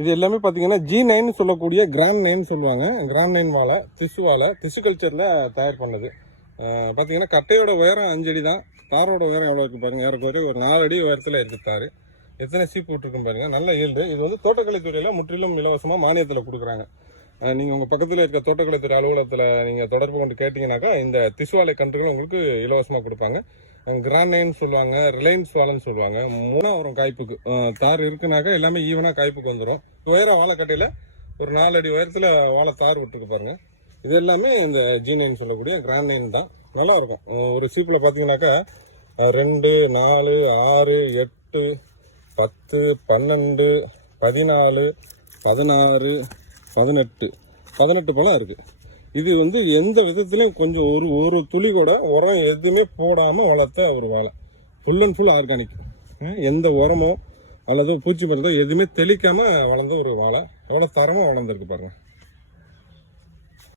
இது எல்லாமே பார்த்தீங்கன்னா ஜி நைன் சொல்லக்கூடிய கிராண்ட் நைன் சொல்லுவாங்க. கிராண்ட் நைன் வாழை திசு வாழை திசு கல்ச்சரில் தயார் பண்ணது. பார்த்தீங்கன்னா கட்டையோட உயரம் அஞ்சடி தான். தாரோட உயரம் எவ்வளோ இருக்குது பாருங்கள் ஏறக்குறைய ஒரு நாலு அடி உயரத்தில் இருக்குது தார். எத்தனை சீப் விட்டுருக்கும் பாருங்க. நல்ல ஈல்டு இது வந்து தோட்டக்கலைத்துறையில் முற்றிலும் இலவசமாக மானியத்தில் கொடுக்குறாங்க. நீங்கள் உங்கள் பக்கத்தில் இருக்க தோட்டக்கலைத்துறை அலுவலகத்தில் நீங்கள் தொடர்பு கொண்டு கேட்டிங்கனாக்கா இந்த திசுவாலை கன்றுகள் உங்களுக்கு இலவசமாக கொடுப்பாங்க. கிரானைன்னு சொல்லுவாங்க ரிலையன்ஸ் வாழைன்னு சொல்லுவாங்க. மூணாக வரும் காய்ப்புக்கு. தார் இருக்குனாக்கா எல்லாமே ஈவனாக காய்ப்புக்கு வந்துடும் உயரம் வாழைக்கட்டையில் ஒரு நாலு அடி உயரத்தில் வாழை தார் விட்டுருக்கு பாருங்க. இது எல்லாமே இந்த ஜீனைன்னு சொல்லக்கூடிய கிராண்டைன் தான். நல்லா இருக்கும். ஒரு சீப்பில் பார்த்தீங்கன்னாக்கா ரெண்டு நாலு ஆறு எட்டு பத்து பன்னெண்டு பதினாலு பதினாறு பதினெட்டு. பதினெட்டு பழம் இருக்குது இது வந்து எந்த விதத்துலையும் கொஞ்சம் ஒரு ஒரு துளி கூட உரம் எதுவுமே போடாமல் வளர்த்த ஒரு வாழை. ஃபுல் அண்ட் ஃபுல் ஆர்கானிக் எந்த உரமோ அல்லது பூச்சி மருந்தோ எதுவுமே தெளிக்காமல் வளர்ந்த ஒரு வாழை. எவ்வளோ தரமாக வளர்ந்துருக்கு பாருங்கள்